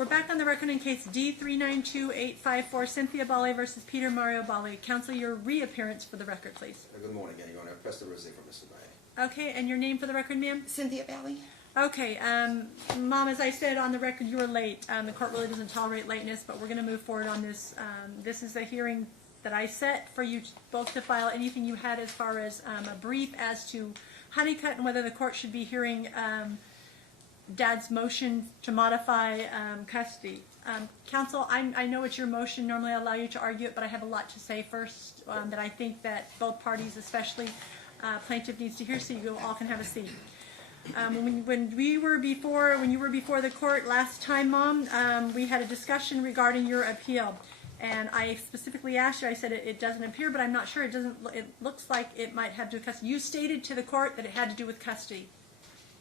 We're back on the record in case D392854, Cynthia Balle versus Peter Mario Balle. Counsel, your reappearance for the record, please. Good morning, Your Honor. Press the Rosé for Mr. Balle. Okay, and your name for the record, ma'am? Cynthia Balle. Okay, Mom, as I said on the record, you were late. The court really doesn't tolerate lateness, but we're going to move forward on this. This is a hearing that I set for you both to file anything you had as far as a brief as to Honeycutt and whether the court should be hearing Dad's motion to modify custody. Counsel, I know it's your motion. Normally I allow you to argue it, but I have a lot to say first that I think that both parties, especially plaintiff, needs to hear, so you all can have a seat. When you were before the court last time, Mom, we had a discussion regarding your appeal, and I specifically asked you. I said it doesn't appear, but I'm not sure. It doesn't. It looks like it might have to do with custody. You stated to the court that it had to do with custody.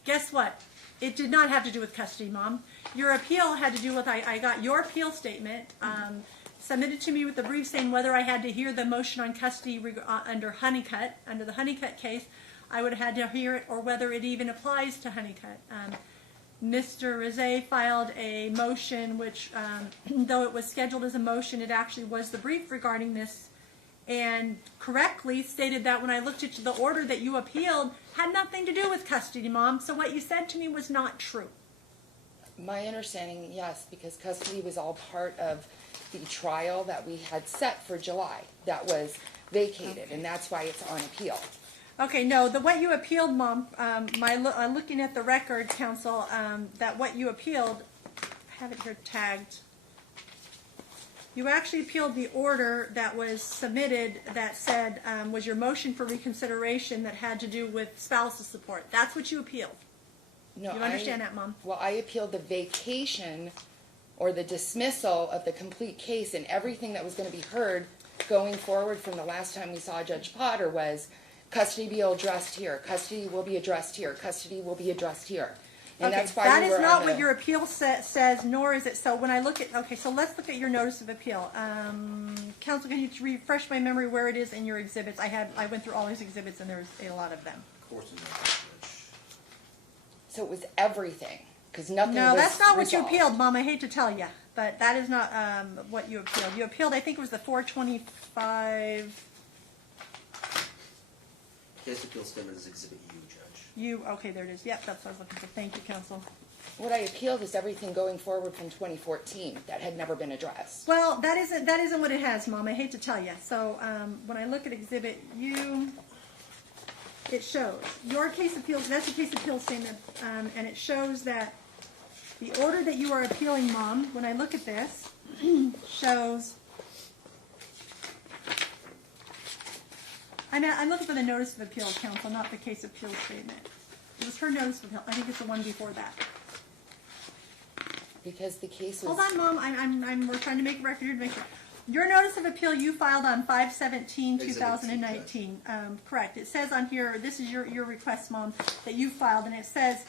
Guess what? It did not have to do with custody, Mom. Your appeal had to do with, I got your appeal statement submitted to me with the brief saying whether I had to hear the motion on custody under Honeycutt, under the Honeycutt case, I would have had to hear it, or whether it even applies to Honeycutt. Mr. Rosé filed a motion which, though it was scheduled as a motion, it actually was the brief regarding this, and correctly stated that when I looked at the order that you appealed, had nothing to do with custody, Mom. So what you said to me was not true. My understanding, yes, because custody was all part of the trial that we had set for July that was vacated, and that's why it's on appeal. Okay, no, what you appealed, Mom, looking at the record, Counsel, that what you appealed, I have it here tagged. You actually appealed the order that was submitted that said was your motion for reconsideration that had to do with spousal support. That's what you appealed. No, you understand that, Mom? Well, I appealed the vacation or the dismissal of the complete case, and everything that was going to be heard going forward from the last time we saw Judge Potter was custody be addressed here, custody will be addressed here, custody will be addressed here. And okay, that's why that is not what your appeal says, nor is it. So when I look at, okay, so let's look at your notice of appeal. Counsel, can you refresh my memory where it is in your exhibits? I went through all these exhibits, and there's a lot of them. Of course, Judge. So it was everything, because nothing was No, that's not what you resolved. Appealed, Mom. I hate to tell you, but that is not what you appealed. You appealed, I think it was the 425. Case appeal statement is Exhibit U, Judge. Okay, there it is. Yep, that's what I was looking for. Thank you, Counsel. What I appealed is everything going forward from 2014 that had never been addressed. Well, that isn't what it has, Mom. I hate to tell you. So when I look at Exhibit U, it shows your case appeal. That's a case appeal statement, and it shows that the order that you are appealing, Mom, when I look at this, shows. I'm looking for the notice of appeal, Counsel, not the case appeal statement. It was her notice of appeal. I think it's the one before that. Because the case was... Hold on, Mom. We're trying to make a record here to make sure. Your notice of appeal you filed on 5/17/2019. Correct. It says on here, this is your request, Mom, that you filed, and it says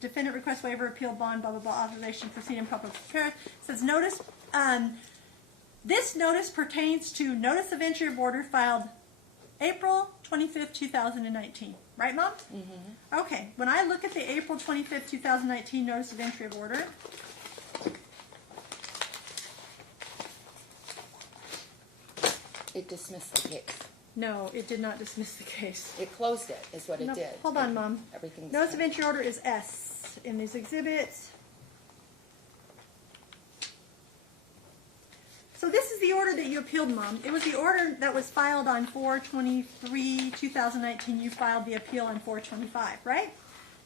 defendant request waiver, appeal bond, blah, blah, blah, authorization, proceed in public affairs. It says notice. This notice pertains to notice of entry of order filed April 25th, 2019. Right, Mom? Mm-hmm. Okay. When I look at the April 25th, 2019 notice of entry of order, it dismissed the case. no, it did not dismiss the case. It closed it, is what it did. Hold on, Mom. Everything's Notice of entry order is S in these exhibits. So this is the order that you appealed, Mom. It was the order that was filed on 4/23/2019. You filed the appeal on 4/25, right?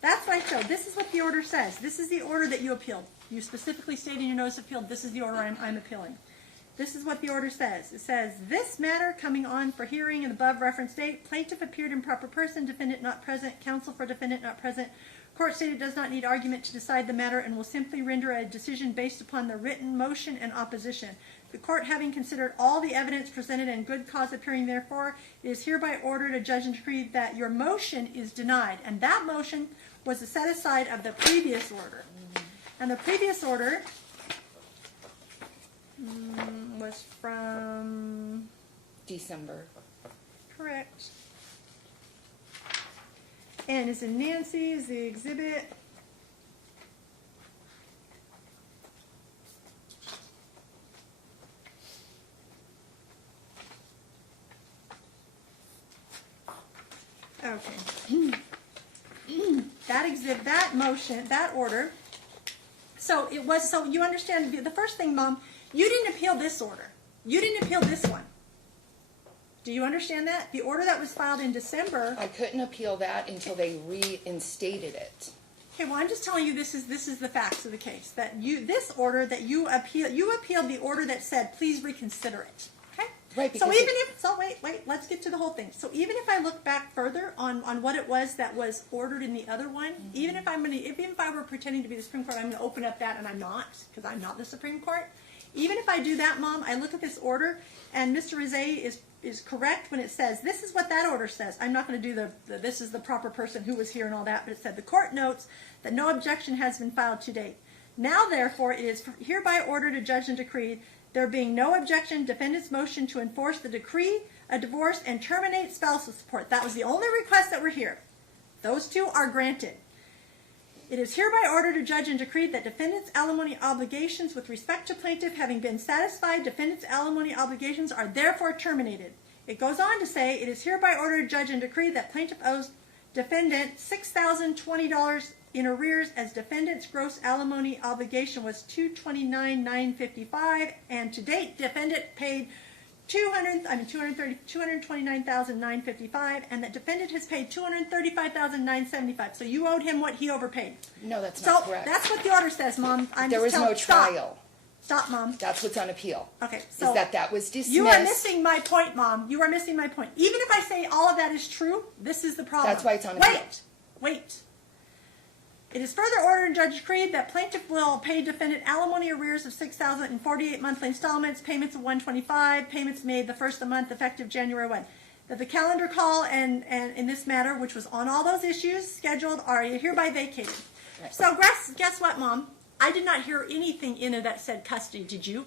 That's what I showed. This is what the order says. This is the order that you appealed. You specifically stated in your notice of appeal, this is the order I'm appealing. This is what the order says. It says, this matter coming on for hearing in above reference date, plaintiff appeared in proper person, defendant not present, counsel for defendant not present. Court stated does not need argument to decide the matter and will simply render a decision based upon the written motion and opposition. The court, having considered all the evidence presented and good cause appearing therefore, is hereby ordered a judge and decree that your motion is denied. And that motion was a set aside of the previous order. And the previous order was from December. Correct. And it's in Nancy's, the exhibit. Okay. That motion, that order. So it was, so you understand, the first thing, Mom, you didn't appeal this order. You didn't appeal this one. Do you understand that? The order that was filed in December. I couldn't appeal that until they reinstated it. Okay, well, I'm just telling you this is the facts of the case. That this order that you appealed the order that said, please reconsider it. Okay? Right, So because wait, let's get to the whole thing. So even if I look back further on what it was that was ordered in the other one, even if I were pretending to be the Supreme Court, I'm going to open up that, and I'm not, because I'm not the Supreme Court. Even if I do that, Mom, I look at this order, and Mr. Rizet is correct when it says, this is what that order says. I'm not going to do this is the proper person who was here and all that, but it said, the court notes that no objection has been filed to date. Now, therefore, it is hereby ordered, adjudged, and decreed, there being no objection, defendant's motion to enforce the decree, a divorce, and terminate spousal support. That was the only request that were here. Those two are granted. It is hereby ordered, adjudged, and decreed that defendant's alimony obligations with respect to plaintiff having been satisfied, defendant's alimony obligations are therefore terminated. It goes on to say, it is hereby ordered, adjudged, and decreed that plaintiff owes defendant $6,020 in arrears as defendant's gross alimony obligation was $229,955, and to date defendant paid $229,955, and that defendant has paid $235,975. So you owed him what he overpaid. No, that's not correct. That's what the order says, Mom. There was no trial. Stop, Mom. That's what's on appeal. Okay, so is that was dismissed. You are missing my point, Mom. You are missing my point. Even if I say all of that is true, this is the problem. That's why it's on appeal. Wait. It is further ordered and judge decreed that plaintiff will pay defendant alimony arrears of $6,048 monthly installments, payments of $125, payments made the first of the month effective January 1. That the calendar call and in this matter, which was on all those issues scheduled, are hereby vacated. Right. So guess what, Mom? I did not hear anything in it that said custody. Did you?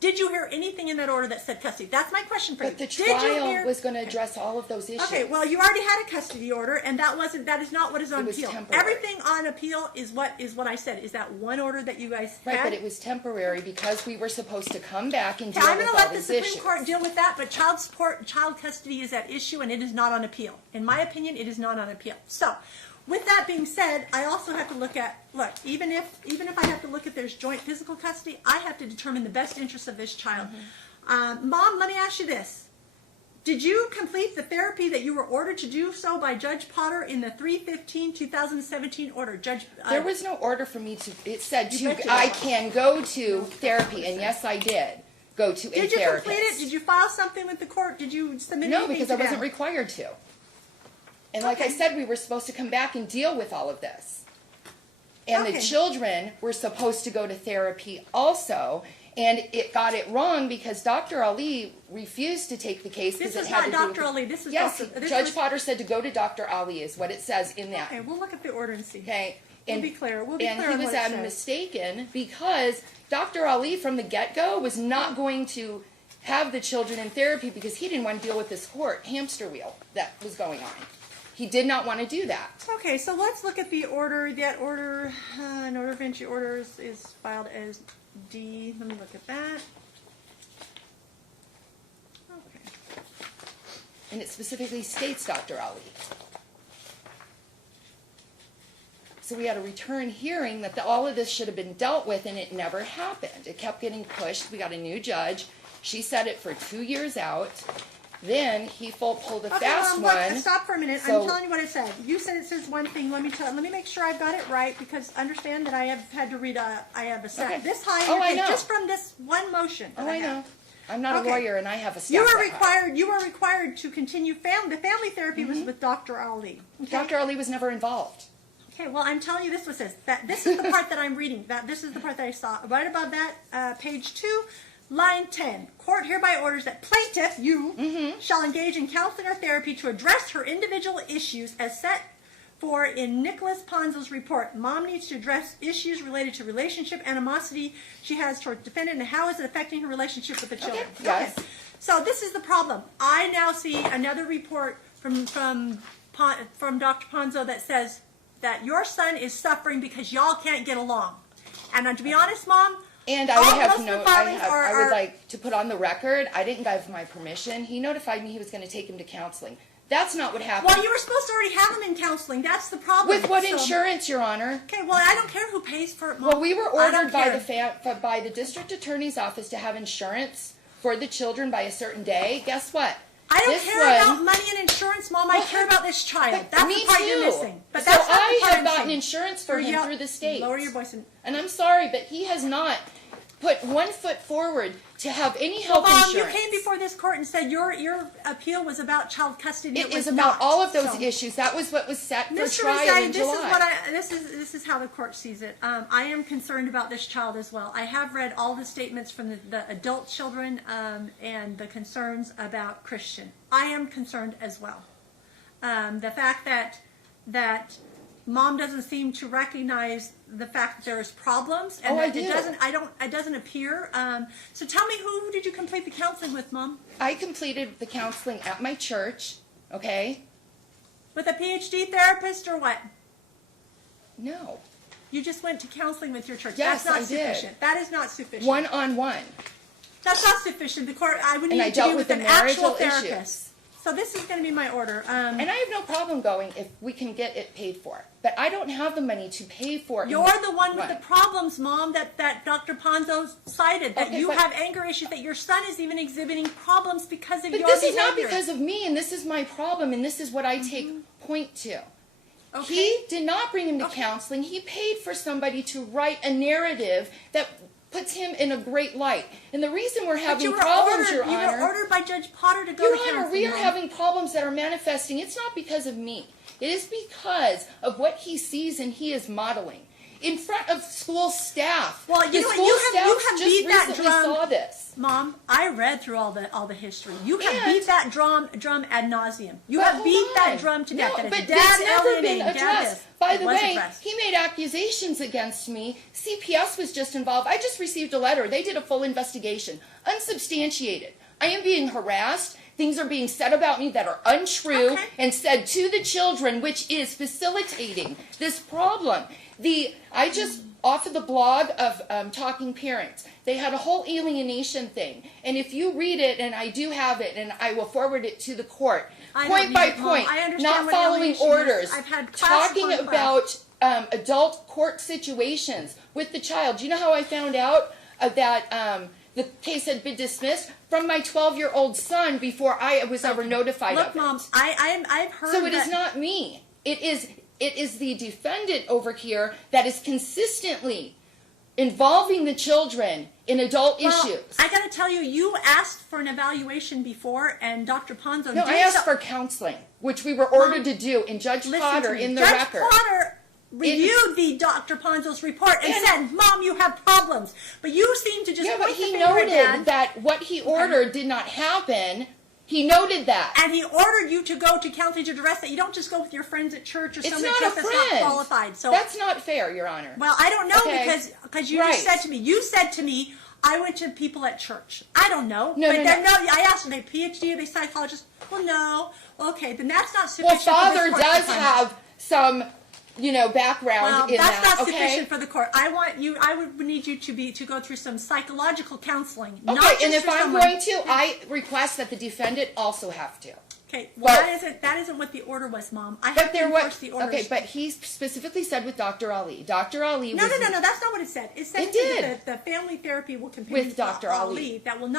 Did you hear anything in that order that said custody? That's my question for you. But the trial was going to address all of those issues. Okay, well, you already had a custody order, and that is not what is on appeal. Temporary. Everything on appeal is what I said. Is that one order that you guys had? Right, but it was temporary because we were supposed to come back and deal I'm with going to all let the these issues. Supreme Court deal with that, but child support, child custody is at issue, and it is not on appeal. In my opinion, it is not on appeal. So, with that being said, I also have to look, even if I have to look at there's joint physical custody, I have to determine the best interest of this child. Mom, let me ask you this. Did you complete the therapy that you were ordered to do so by Judge Potter in the 3/15/2017 order? There was no order for me to, it said I can go to therapy, and yes, I did go to a therapist. Did you complete it? Did you file something with the court? Did you submit anything? No, because I wasn't required to. And like I said, we were supposed to come back and deal with all of this. And the children were supposed to go to therapy also. And it got it wrong because Dr. Ali refused to take the case because it had to do with... This is not Dr. Ali. This is Judge Potter said to go to Dr. Ali is what it says in that. Okay, we'll look at the order and see. Okay. We'll be clear. We'll be clear And he was mistaken because Dr. Ali from the get-go was not going to have the children in therapy because he didn't want to deal with this hamster wheel that was going on. He did not want to do that. Okay, so let's look at the order. That order, an order of entry orders is filed as D. Let me look at that. Okay. And it specifically states Dr. Ali. So we had a return hearing that all of this should have been dealt with, and it never happened. It kept getting pushed. We got a new judge. She set it for 2 years out. Then he pulled a fast one. Stop for a minute. I'm telling you what it said. You said it says one thing. Let me make sure I've got it right, because understand that I have had to read I have a set this high just from this one motion. I know. I'm not a lawyer, and I have a staff. You were required to continue the family therapy was with Dr. Ali. Okay? Dr. Ali was never involved. Okay, well, I'm telling you this says that this is the part that I'm reading. This is the part that I saw right above that, page 2. Line 10, court hereby orders that plaintiff, shall engage in counseling or therapy to address her individual issues as set for in Nicholas Ponzo's report. Mom needs to address issues related to relationship animosity she has towards defendant and how is it affecting her relationship with the children. Yes. Okay. So this is the problem. I now see another report from Dr. Ponzo that says that your son is suffering because y'all can't get along. And to be honest, Mom, and I would like to put on the record, I didn't give my permission. He notified me he was going to take him to counseling. That's not what happened. Well, you were supposed to already have them in counseling. That's the problem. With what So- insurance, Your Honor? Okay, well, I don't care who pays for it, Mom. Well, we were I don't ordered by care. by the district attorney's office to have insurance for the children by a certain day. Guess what? I don't This care one- about money and insurance, Mom. I care about this child. But That's me the part you're too. missing. But So that's not I the part have I'm gotten saying. insurance for him Yell- through the state. Lower your voice. And I'm sorry, but he has not put one foot forward to have any Well, health Mom, you insurance. came before this court and said your appeal was about child custody. It was is about not. all of those So- issues. That was what was set for Mr. trial Rosati, in this July. is what this is how the court sees it. I am concerned about this child as well. I have read all the statements from the adult children and the concerns about Christian. I am concerned as well. The fact that Mom doesn't seem to recognize the fact that there's problems and Oh, I that do. it doesn't appear. So tell me, who did you complete the counseling with, Mom? I completed the counseling at my church, okay? With a PhD therapist or what? No. You just went to counseling with your church. Yes, That's not I did. sufficient. That is not sufficient. One-on-one. That's not sufficient. The court, I would And I need to dealt be with with the an actual marital issues. therapist. So this is going to be my order. And I have no problem going if we can get it paid for. But I don't have the money to pay for it. You're the one with the problems, Mom, that Dr. Ponzo cited, that Okay, you but- have anger issues, that your son is even exhibiting problems because of But your this behavior. is not because of me, and this is my problem, and this is what I take point to. Okay. He did not bring him to Okay. counseling. He paid for somebody to write a narrative that puts him in a great light. And the reason we're But having you were problems, Your ordered, you Honor, were ordered by Judge Potter to go Your to Honor, counseling. we are Mom. having problems that are manifesting. It's not because of me. It is because of what he sees and he is modeling in front of school staff. Well, you The know what? school You have staff beat just that recently drum. saw this. Mom, I read through all the history. You have And- beat that drum ad nauseum. You But have hold beat on. that drum to death. No, that it's but dad that's never alienating, been dad addressed. this. By It the was way, addressed. he made accusations against me. CPS was just involved. I just received a letter. They did a full investigation, unsubstantiated. I am being harassed. Things are being said about me that are untrue Okay. and said to the children, which is facilitating this problem. I just off of the blog of Talking Parents, they had a whole alienation thing. And if you read it, and I do have it, and I will forward it to the court, I point don't by need it, Mom. point, I understand not what following alienation is. orders, I've had class talking upon class. about adult court situations with the child. Do you know how I found out that the case had been dismissed? From my 12-year-old son before I was ever notified Look, of it. Mom, I've heard So it that. is not me. It is the defendant over here that is consistently involving the children in adult Well, issues. I got to tell you, you asked for an evaluation before, and Dr. Ponzo No, did I asked so- for counseling, which we were ordered to do, and Judge Listen Potter to me. in the Judge record. Potter reviewed the Dr. Ponzo's report and said, "Mom, you have problems." But you seem to just Yeah, but point the he finger at noted Dad, that what he ordered did not happen. He noted that. and he ordered you to go to counseling to address that. You don't just go with your friends at church or It's somebody not a that's not friend. qualified. So That's not fair, Your Honor. well, I don't know Okay. because you just said to me, I went to people at church. I don't know. No, but no, then no. I asked them, are they PhD, are they psychologists? Well, no. Okay, then that's not Well, sufficient. for Father this court to does find. have some, background Well, in that's that. not Okay. sufficient for the court. I would need you to go through some psychological counseling. Not Okay, just and if for I'm someone- going to, I request that the defendant also have to. Okay, well, But- that isn't what the order was, Mom. I have But to there enforce was the orders. okay, but he specifically said with Dr. Ali. Dr. Ali No, was no, that's not what it said. It said It did. that the family therapy will continue With Dr. Ali. That was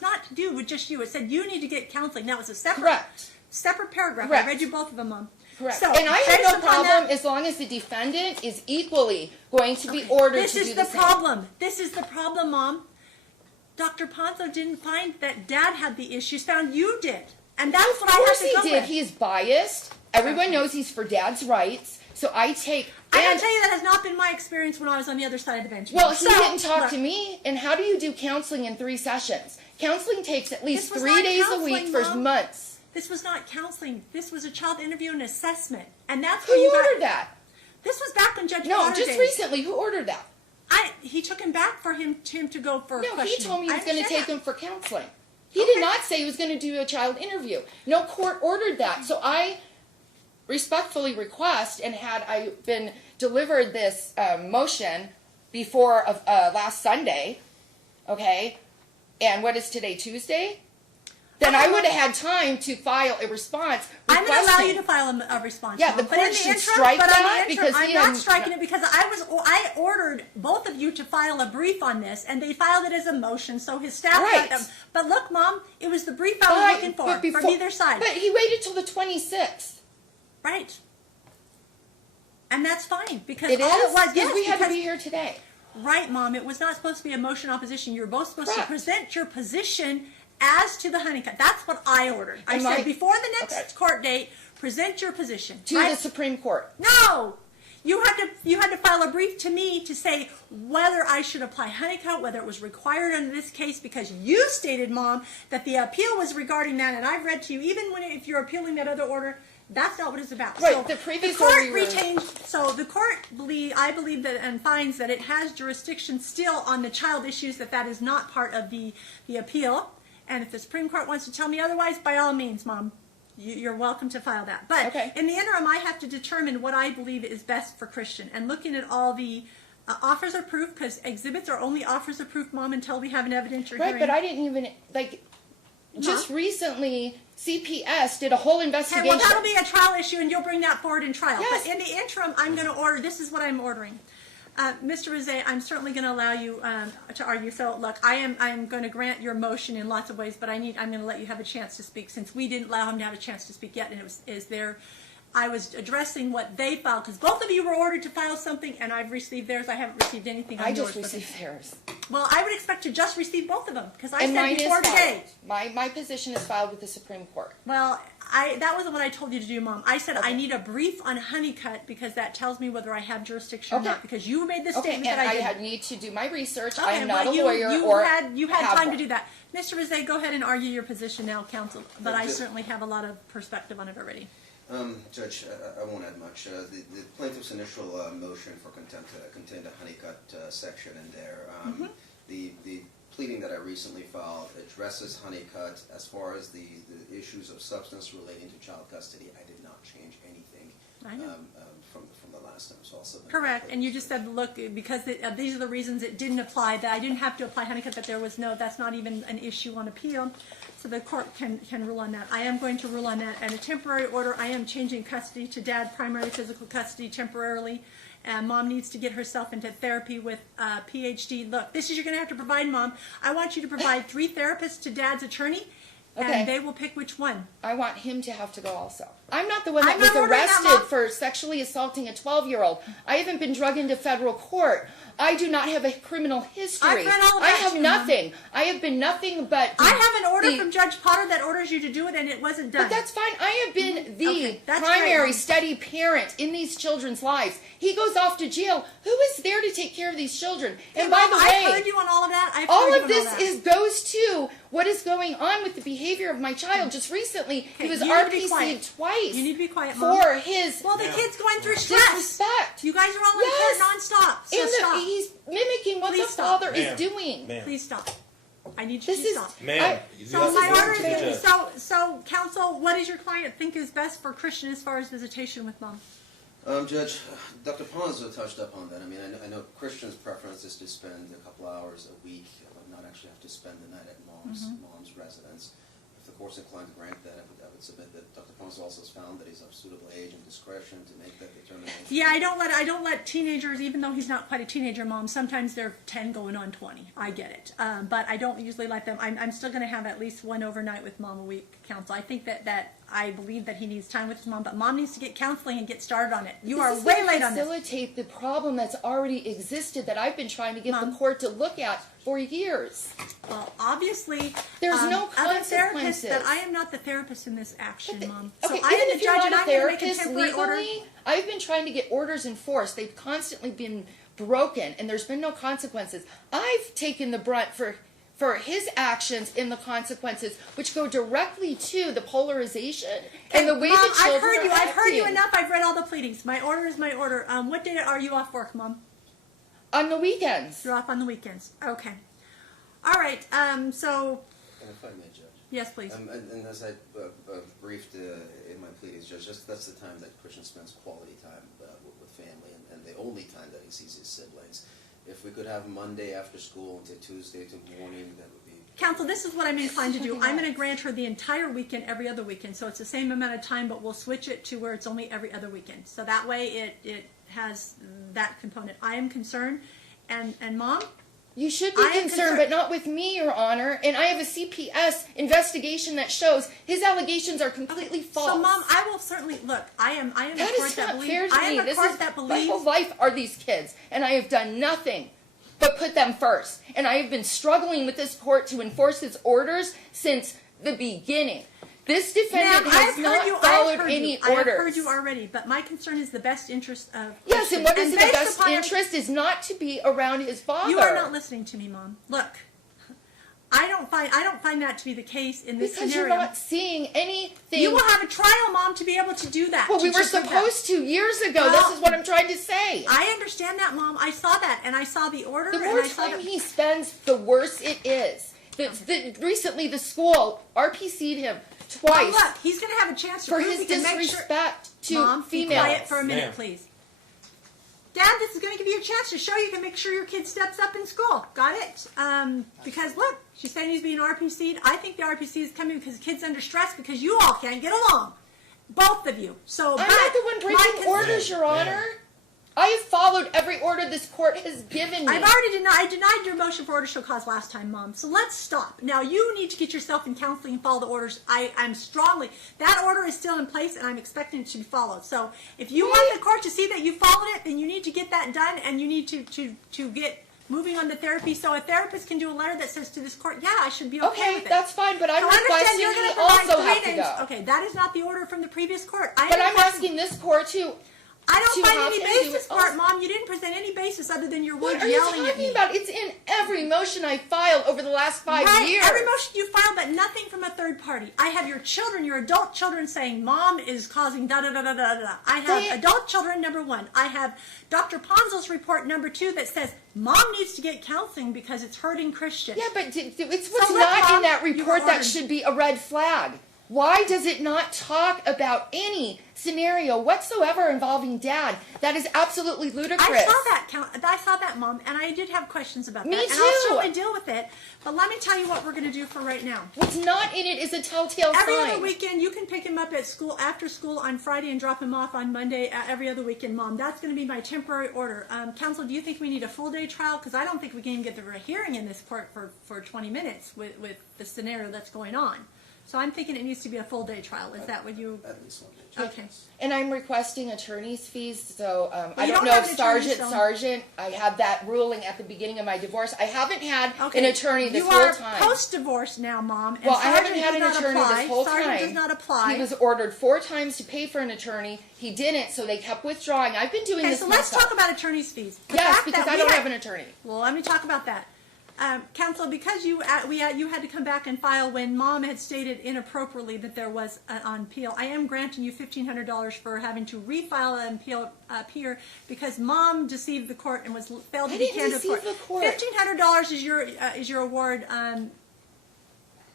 not to do with just you. It said you need to get counseling. That was a correct. separate paragraph. Correct. I read you both of them, Mom. Correct. So, and I have based no upon problem that- as long as the defendant is equally going to be ordered This to is do the the same. problem. This is the problem, Mom. Dr. Ponzo didn't find that Dad had the issues. Found you did, and that's Of what I have course to he go did. with. He is biased. Everyone knows he's for dad's rights. So I take. I can and- tell you that has not been my experience when I was on the other side of the bench. Well, Mom. he So, didn't talk look, to me. And how do you do counseling in 3 sessions? Counseling takes at least This was 3 not days a counseling, week for Mom. months. This was not counseling. This was a child interview and assessment, and that's Who where you ordered got. that? This was back when Judge No, Potter just days. recently. Who ordered that? He took him back for him to go for No, he questioning. told me he I was going to understand take that. him for counseling. He Okay. did not say he was going to do a child interview. No court ordered that. So I respectfully request, and had I been delivered this motion before last Sunday, okay, and what is today, Tuesday? then I would have had time to file a response. I'm going to allow you requesting- to file a response. Yeah, Mom. the But in court should interim- strike but on the that interim, because I'm he not didn't- striking it because I ordered both of you to file a brief on this, and they filed it as a motion. So his staff Right. got them. But look, Mom, it was the brief I was looking for but from either side. But he waited till the 26th. Right. And that's fine because It all is? it was, Because we had to because- be here today. Right, Mom. It was not supposed to be a motion opposition. You were both supposed Correct. to present your position as to the honeycut. That's what I ordered. I And said my- before the next Okay. court date, present your position. To right? the Supreme Court. No! You had to file a brief to me to say whether I should apply honeycut, whether it was required under this case, because you stated, Mom, that the appeal was regarding that, and I've read to you, even if you're appealing that other order, that's not what it's about. Right, So the previous court order you were- retains. So the court I believe that and finds that it has jurisdiction still on the child issues. That is not part of the appeal. And if the Supreme Court wants to tell me otherwise, by all means, Mom, you're welcome to file that. But Okay. in the interim, I have to determine what I believe is best for Christian. And looking at all the offers of proof, because exhibits are only offers of proof, Mom, until we have an evidentiary Right, hearing. but I didn't even, just recently, CPS did a whole Okay, investigation. well, that'll be a trial issue, and you'll bring that forward in trial. Yes. But in the interim, I'm going to order. This is what I'm ordering. Mr. Rizet, I'm certainly going to allow you to argue. So, look, I'm going to grant your motion in lots of ways, but I'm going to let you have a chance to speak since we didn't allow him to have a chance to speak yet, and I was addressing what they filed because both of you were ordered to file something, and I've received theirs. I haven't received anything on I yours. just received theirs. Well, I would expect to just receive both of them because I And said mine before is today. filed. My position is filed with the Supreme Court. Well, that wasn't what I told you to do, Mom. I said I need a brief on honeycut because that tells me whether I have jurisdiction or Okay. not. Because you made the Okay, statement and that I I did. need to do my research. I Okay, am not well, a lawyer you or had have time one. to do that, Mr. Rizet. Go ahead and argue your position now, counsel. But I Okay. certainly have a lot of perspective on it already. Judge, I won't add much. The plaintiff's initial motion for contempt contained a honeycut section in there. The pleading that I recently filed addresses honeycut as far as the issues of substance relating to child custody. I did not change anything I know. from the last time. So I'll submit Correct, that. and you just said, look, because these are the reasons it didn't apply, that I didn't have to apply honeycut, that that's not even an issue on appeal, so the court can rule on that. I am going to rule on that. And a temporary order, I am changing custody to dad, primary physical custody temporarily, and Mom needs to get herself into therapy with PhD. Look, this is you're going to have to provide, Mom. I want you to provide 3 therapists to dad's attorney, Okay. and they will pick which one. I want him to have to go also. I'm not the one that I'm was not ordering that, arrested Mom. for sexually assaulting a 12-year-old. I haven't been drugged into federal court. I do not have a criminal history. I've read all of I that have too, Mom. nothing. I have been nothing but. I have an order the- from Judge Potter that orders you to do it, and it wasn't done. But that's fine. I have been the Okay, that's primary great. steady parent in these children's lives. He goes off to jail. Who is there to take care of these children? And by Mom, the I've way, heard you on all of that. I've all heard you of on this that. goes to what is going on with the behavior of my child. Just recently, Okay, he was you need to be RPC'd quiet. twice. You need to be quiet, Mom. for his Well, the kid's going through stress. disrespect. You guys are all in Yes. court nonstop. So And stop. he's mimicking what Please the stop. father Ma'am. is doing. Ma'am. Please stop. I need you This to is stop. Ma'am, you So have to my listen order to the is judge. so counsel, what does your client think is best for Christian as far as visitation with Mom? Judge, Dr. Pons touched up on that. I mean, I know Christian's preference is to spend a couple hours a week, but not actually have to spend the night at mom's residence. If the court's inclined to grant that, I would submit that Dr. Pons also has found that he's of suitable age and discretion to make that determination. Yeah, I don't let teenagers, even though he's not quite a teenager, Mom. Sometimes they're 10 going on 20. I get it, but I don't usually let them. I'm still going to have at least one overnight with Mom a week. Counsel. I think that I believe that he needs time with his mom, but Mom needs to get counseling and get started on it. You are This is way gonna late on this. facilitate the problem that's already existed that I've been trying to get Mom. the court to look at for years. Well, obviously, There's no other therapists. consequences. That I am not the therapist in this action, Mom. Okay, so I even am if the you're judge, and not I'm a going to make a therapist temporary order. legally, I've been trying to get orders enforced. They've constantly been broken, and there's been no consequences. I've taken the brunt for his actions and the consequences, which go directly to the polarization and the way Mom, the children I've heard you. are I've heard you acting. enough. I've read all the pleadings. My order is my order. What day are you off work, Mom? On the weekends. You're off on the weekends. Okay. All right. So And if I may, Judge. yes, please. And as I briefed in my pleadings, Judge, that's the time that Christian spends quality time with family, and the only time that he sees his siblings. If we could have Monday after school until Tuesday to morning, that would be Counsel, this is what I'm inclined to do. I'm going to grant her the entire weekend, every other weekend. So it's the same amount of time, but we'll switch it to where it's only every other weekend. So that way it has that component. I am concerned. And Mom? You should be I am concerned, but not with me, Your Honor. And I have a CPS investigation that shows his allegations are completely false. So Mom, I will certainly, look, I am That a court is that not believes, fair to I me. am a This court is that my believes. whole life are these kids, and I have done nothing but put them first. And I have been struggling with this court to enforce its orders since the beginning. This defendant Ma'am, has not followed any I have orders. heard you already, but my concern is the best interest of Yes, and what is in the based best upon- interest is not to be around his father. You are not listening to me, Mom. Look, I don't find that to be the case in this Because scenario. you're not seeing anything. You will have a trial, Mom, to be able to do that. Well, we to were prove that. supposed to years ago. Well, This is what I'm trying to say. I understand that, Mom. I saw that, and I saw the order, The and more I saw time that. he spends, the worse it is. Recently, the school RPC'd him twice Look, he's going to have a chance to for prove his he can make sure. disrespect to Mom, be females. quiet for a minute, Ma'am. please. Dad, this is going to give you a chance to show you can make sure your kid steps up in school. Got it? Because look, she's saying he's being RPC'd. I think the RPC is coming because the kid's under stress because you all can't get along, both of you. So I'm not the one breaking orders, Your Honor. I have followed every order this court has given me. I've already denied your motion for order show cause last time, Mom. So let's stop. Now you need to get yourself in counseling and follow the orders. I'm strongly, that order is still in place and I'm expecting it to be followed. So if you want the court to see that you followed it, then you need to get that done and you need to get moving on to therapy. So a therapist can do a letter that says to this court, yeah, I should be okay with it. That's fine, but I'm So understand requesting you're he going to provide also 3 have to names. go. Okay, that is not the order from the previous court. But I'm asking this court to. I don't to find have any him do basis it for it, also. Mom. You didn't present any basis other than your What words are you yelling at talking me. about? It's in every motion I filed over the last 5 Right, years. every motion you filed, but nothing from a third party. I have your children, your adult children, saying Mom is causing da da da da da da. I have adult children, number 1. I have Dr. Ponzo's report, number 2, that says Mom needs to get counseling because it's hurting Christian. Yeah, but it's what's So look, not Mom, in that you report were that ordered. should be a red flag. Why does it not talk about any scenario whatsoever involving Dad? That is absolutely ludicrous. I saw that, Mom, and I did have questions about Me that. And too. I'll certainly deal with it. But let me tell you what we're going to do for right now. What's not in it is a telltale Every sign. other weekend, you can pick him up at school, after school on Friday and drop him off on Monday every other weekend, Mom. That's going to be my temporary order. Counsel, do you think we need a full-day trial? Because I don't think we can even get the hearing in this court for 20 minutes with the scenario that's going on. So I'm thinking it needs to be a full-day trial. Is that what you... At least 1 day. Okay. And I'm requesting attorney's fees, so I you don't don't know have if an attorney, Sergeant, I had that ruling at the beginning of my divorce. I haven't had an attorney this you whole are time. post-divorce now, Mom. And Well, I haven't Sergeant had an does not attorney apply. this whole Sergeant time. does not apply. He was ordered 4 times to pay for an attorney. He didn't, so they kept withdrawing. I've been doing Okay, this so let's myself. talk about attorney's fees. The Yes, fact because that I we don't had- have an attorney. Well, let me talk about that. Counsel, because you had to come back and file when Mom had stated inappropriately that there was an appeal, I am granting you $1,500 for having to refile an appeal up here because Mom deceived the court and failed to I be didn't candid deceive the court. $1,500 is your award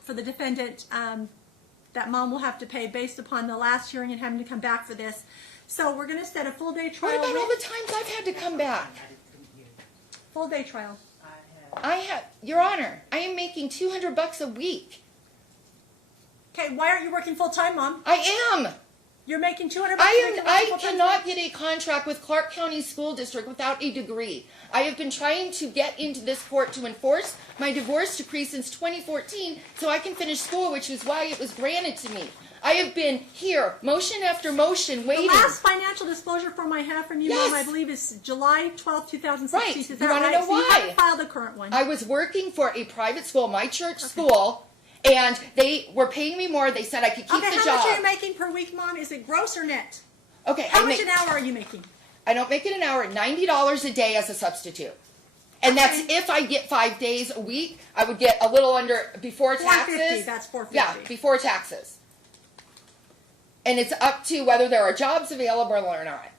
for the defendant that Mom will have to pay based upon the last hearing and having to come back for this. So we're going to set a full-day trial. What about all the times I've had to come back? Full-day trial. Your Honor, I am making $200 a week. Okay, why aren't you working full-time, Mom? I am. You're making $200 I cannot get a contract with Clark County School District without a degree. I have been trying to get into this court to enforce my divorce decree since 2014 so I can finish school, which is why it was granted to me. I have been here, motion after motion, waiting. The last financial disclosure form I have from you, Yes. Mom, I believe is July 12, 2016. Right. Is You that wanna right? know So you why? haven't filed the current one. I was working for a private school, my church school, and they were paying me more. They said I could keep Okay, the how job. much are you making per week, Mom? Is it gross or net? Okay, How much an hour are you making? I don't make it an hour, $90 a day as a substitute. And that's Okay. if I get 5 days a week. I would get a little under before taxes. $450, that's $450. Yeah, before taxes. And it's up to whether there are jobs available or not.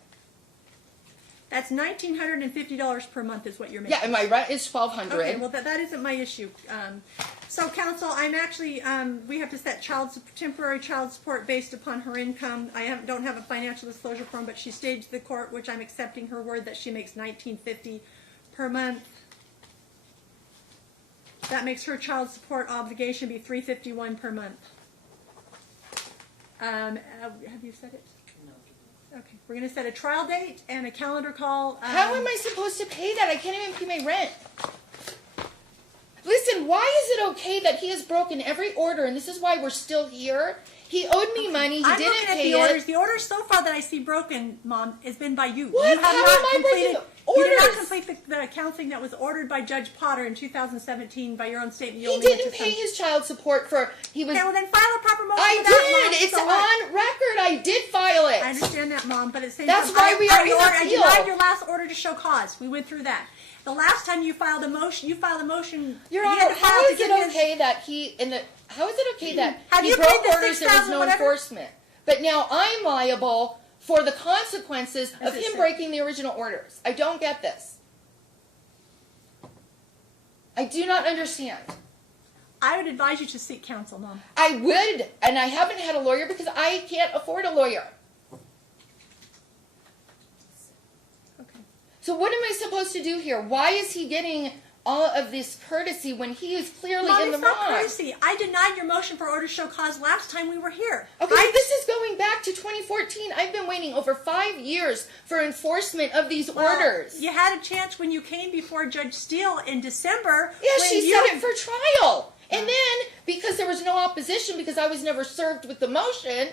That's $1,950 per month is what you're making. Yeah, and my rent is $1,200. Okay, well, that isn't my issue. So, counsel, I'm actually, we have to set temporary child support based upon her income. Don't have a financial disclosure form, but she stated to the court, which I'm accepting her word, that she makes $1,950 per month. That makes her child support obligation be $351 per month. Have you said it? No. Okay, we're going to set a trial date and a calendar call. How am I supposed to pay that? I can't even pay my rent. Listen, why is it okay that he has broken every order, and this is why we're still here? He owed me money. He I'm didn't looking at pay the orders. it. The orders so far that I see broken, Mom, has been by you. What? You have How not am I breaking completed. the You did not orders? complete the counseling that was ordered by Judge Potter in 2017 by your own statement. You He only went didn't to pay some- his child support for. He was. Okay, well then file a proper motion. I for that, Mom. did. It's So what? on record. I did file it. I understand that, Mom, but at the same That's time, why we are in I appeal. denied your last order to show cause. We went through that. The last time you filed a motion, Your he Honor, had to file how to is get it his- okay that he in the? How is it okay that Have he you broke paid the orders? There was $6,000 no whatever? enforcement, but now I'm liable for the consequences As of it him said. breaking the original orders. I don't get this. I do not understand. I would advise you to seek counsel, Mom. I would, and I haven't had a lawyer because I can't afford a lawyer. Okay. So what am I supposed to do here? Why is he getting all of this courtesy when he is clearly Mom, in the it's not wrong? courtesy. I denied your motion for order to show cause last time we were here. Okay, but this is going back to 2014. I've been waiting over 5 years for enforcement of these orders. You had a chance when you came before Judge Steele in December. Yes, when she you- set it for trial. And then, because there was no opposition, because I was never served with the motion,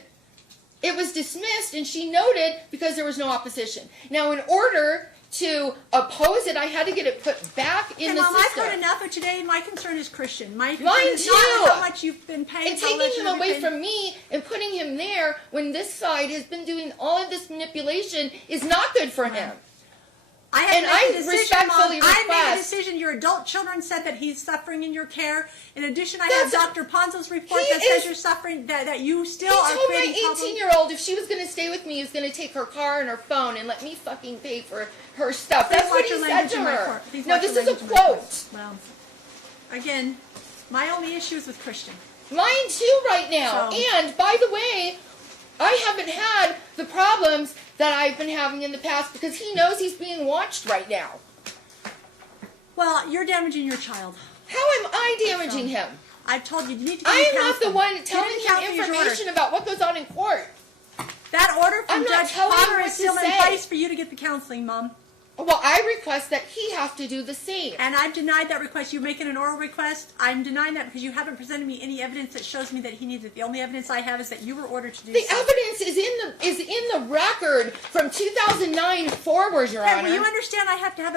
it was dismissed, and she noted because there was no opposition. Now, in order to oppose it, I had to get it put back in Okay, the Mom, I've system. heard enough of today. My concern is Christian. My concern Mine is not too. how much you've been paying. And how much taking him you've been away paying. from me and putting him there when this side has been doing all of this manipulation is not good for him. I have And to make I a decision, respectfully Mom. I made a request- decision. Your adult children said that he's suffering in your care. In addition, I That's- have Dr. Ponzo's report He that says is- you're suffering, that you He still are told my creating problems. 18-year-old if she was going to stay with me, he was going to take her car and her phone and let me fucking pay for her stuff. Please That's what watch he your said language to in my her. court. Please No, watch this your is a language in my court. quote. Well, again, my only issue is with Christian. Mine too right now. So- And, by the way, I haven't had the problems that I've been having in the past because he knows he's being watched right now. Well, you're damaging your child. How am I damaging him? I've told you, you need to get I am not the counseling. one Get telling him him counseling is your order. information about what goes on in court. That order from I'm not Judge telling Potter her is what to still in say. place for you to get the counseling, Mom. Well, I request that he have to do the same. And I've denied that request. You're making an oral request. I'm denying that because you haven't presented me any evidence that shows me that he needs it. The only evidence I have is that you were ordered to do The so. evidence is in the record from 2009 forward, Your Okay, Honor. well, you understand I have to have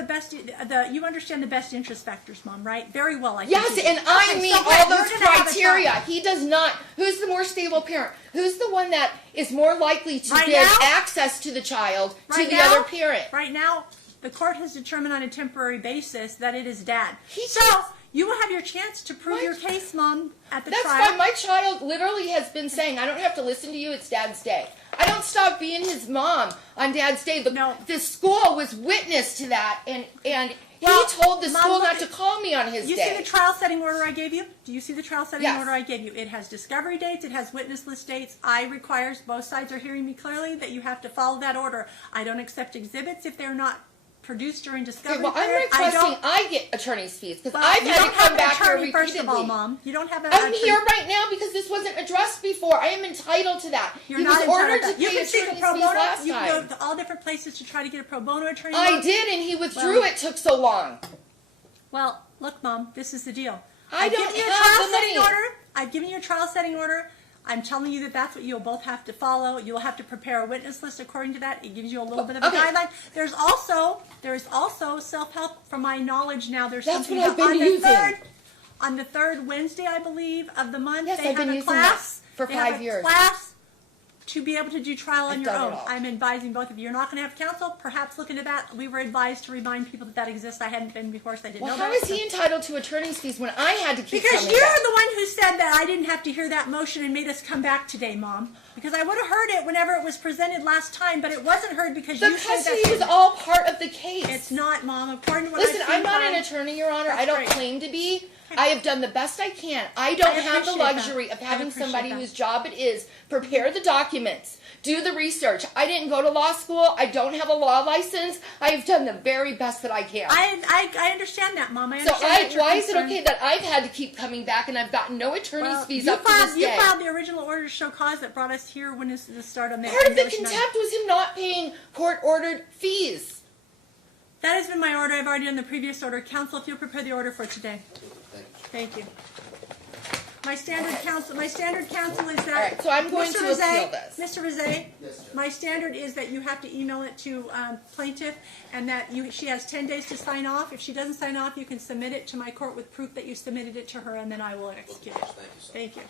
you understand the best interest factors, Mom, right? Very well, I think Yes, you do. and I Okay, meet so all what? those You're gonna have a criteria. child. He does not. Who's the more stable parent? Who's the one that is more likely to Right give now? access to the child Right to the now? other parent? Right now, the court has determined on a temporary basis that it is Dad. He So can't- you will have your chance to prove My- your case, Mom, at the That's trial. why my child literally has been saying, I don't have to listen to you, it's Dad's day. I don't stop being his mom on Dad's day. The school was witness to that, and Well, he told the Mom, school look not at- to call me on his You day. see the trial setting order I gave you? Do you see the trial setting Yes. order I gave you? It has discovery dates. It has witness list dates. I requires, both sides are hearing me clearly, that you have to follow that order. I don't accept exhibits if they're not produced during discovery Okay, well, I'm period. requesting I get attorney's fees because Well, I've you had don't to have come an back here attorney, first of all, repeatedly. Mom. You don't have an I'm attorney. here right now because this wasn't addressed before. I am entitled to that. You're he not was ordered entitled to You pay can seek a attorney's pro fees bono. last You can go time. to all different places to try to get a pro bono attorney. I Mom. did, and he withdrew. Well- It took so long. Well, look, Mom, this is the deal. I I've don't given you a have trial the setting money. order. I've given you a trial setting order. I'm telling you that that's what you'll both have to follow. You'll have to prepare a witness list according to that. It gives you a little bit of a Okay. guideline. There is also self-help from my knowledge now. There's That's something what I've been on the using. on the third Wednesday, I believe, of the month. Yes, they I've have been a using class that for They have 5 a years. class to be able to do trial on I've your done it own. all. I'm advising both of you. You're not going to have counsel. Perhaps look into that. We were advised to remind people that exists. I hadn't been before, so I didn't Well, know how that. is he entitled to attorney's fees when I had to keep Because coming you're back? the one who said that I didn't have to hear that motion and made us come back today, Mom. Because I would have heard it whenever it was presented last time, but it wasn't heard because The you said custody that. was all part of the case. It's not, Mom. According to what Listen, I've seen, I'm not an Mom, attorney, Your Honor. That's I don't great. claim to be. I have done the best I can. I don't have the appreciate that. luxury of having appreciate somebody that. whose job it is prepare the documents, do the research. I didn't go to law school. I don't have a law license. I have done the very best that I can. I understand that, Mom. I So understand that you're why is it concerned. okay that I've had to keep coming back and I've gotten no attorney's Well, fees you up to this filed, you day? filed the original order to show cause that brought us here when this start on the Part of the motion. contempt was him not paying court-ordered fees. That has been my order. I've already done the previous order. Counsel, if you'll prepare the order for today. Thank you. My standard counsel is that. All right, so I'm going Mr. to Rizet, appeal this. Mr. Rizet, Yes, Judge. my standard is that you have to email it to plaintiff, and that she has 10 days to sign off. If she doesn't sign off, you can submit it to my court with proof that you submitted it to her, and then I will execute it. Thank you, sir. Thank you.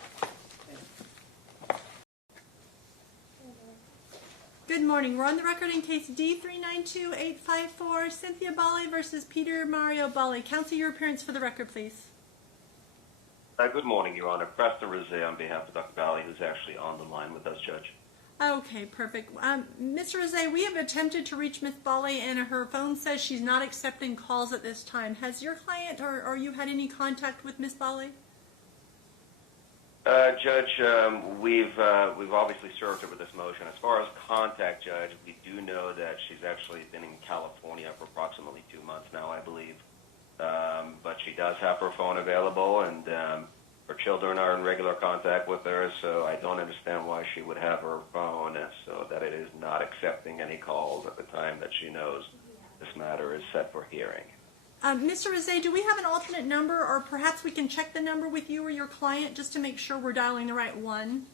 Good morning. We're on the record in case D392854, Cynthia Balle versus Peter Mario Balle. Counsel, your appearance for the record, please. Good morning, Your Honor. Preston Rizet on behalf of Dr. Balle, who's actually on the line with us, Judge. Okay, perfect. Mr. Rizet, we have attempted to reach Ms. Balle, and her phone says she's not accepting calls at this time. Has your client or you had any contact with Ms. Balle? Judge, we've obviously served her with this motion. As far as contact, Judge, we do know that she's actually been in California for approximately 2 months now, I believe. But she does have her phone available, and her children are in regular contact with her, so I don't understand why she would have her phone so that it is not accepting any calls at the time that she knows this matter is set for hearing. Mr. Rizet, do we have an alternate number, or perhaps we can check the number with you or your client just to make sure we're dialing the right one?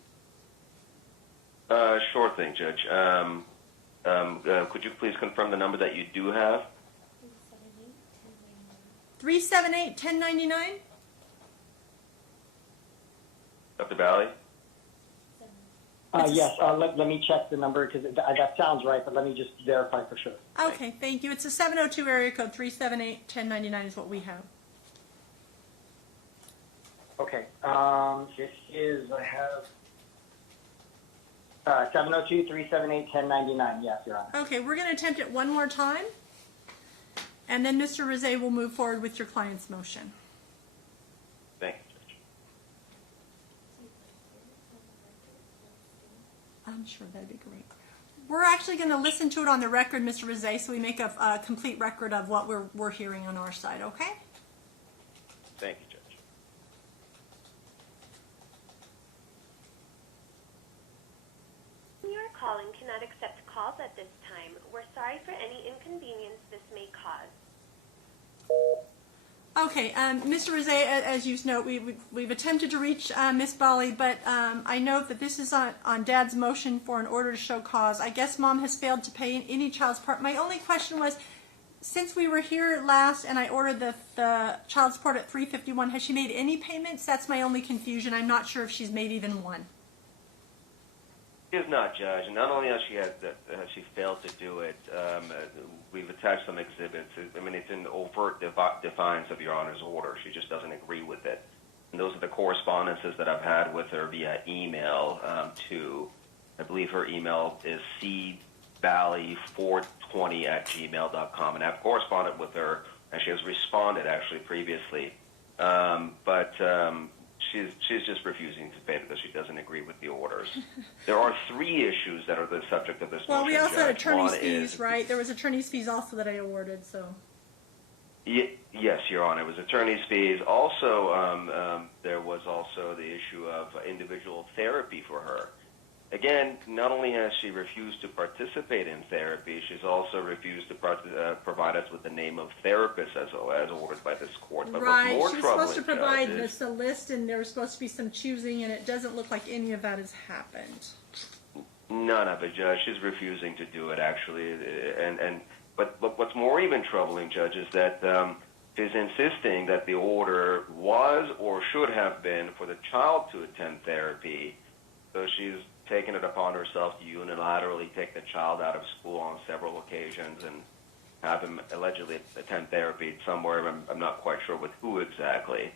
Sure thing, Judge. Could you please confirm the number that you do have? 378-1099? Dr. Balle? Yes, let me check the number because that sounds right, but let me just verify for sure. Okay, thank you. It's a 702 area code. 378-1099 is what we have. Okay, this is, I have 702-378-1099. Yes, Your Honor. Okay, we're going to attempt it one more time, and then Mr. Rizet will move forward with your client's motion. Thank you, Judge. I'm sure that'd be great. We're actually going to listen to it on the record, Mr. Rizet, so we make a complete record of what we're hearing on our side, okay? Thank you, Judge. You are calling cannot accept calls at this time. We're sorry for any inconvenience this may cause. Okay, Mr. Rizet, as you know, we've attempted to reach Miss Balle, but I note that this is on Dad's motion for an order to show cause. I guess Mom has failed to pay any child support. My only question was, since we were here last and I ordered the child support at $351, has she made any payments? That's my only confusion. I'm not sure if she's made even one. She is not, Judge. And not only has she failed to do it, we've attached some exhibits. I mean, it's in overt defiance of Your Honor's order. She just doesn't agree with it. And those are the correspondences that I've had with her via email to, I believe her email is cballe420@gmail.com. And I've corresponded with her, and she has responded actually previously. But she's just refusing to pay because she doesn't agree with the orders. There are 3 issues that are the subject of this Well, motion, we also had Judge. attorney's One fees, is- right? There was attorney's fees also that I awarded, so. Yes, Your Honor. It was attorney's fees. Also, there was also the issue of individual therapy for her. Again, not only has she refused to participate in therapy, she's also refused to provide us with the name of therapist as ordered by this court. But Right, what's she more was supposed to troubling, provide Judge, this a list, and there was supposed to be some choosing, and it doesn't look like any of that has happened. None of it, Judge. She's refusing to do it, actually. But what's more even troubling, Judge, is that she's insisting that the order was or should have been for the child to attend therapy. So she's taken it upon herself to unilaterally take the child out of school on several occasions and have him allegedly attend therapy somewhere. I'm not quite sure with who exactly.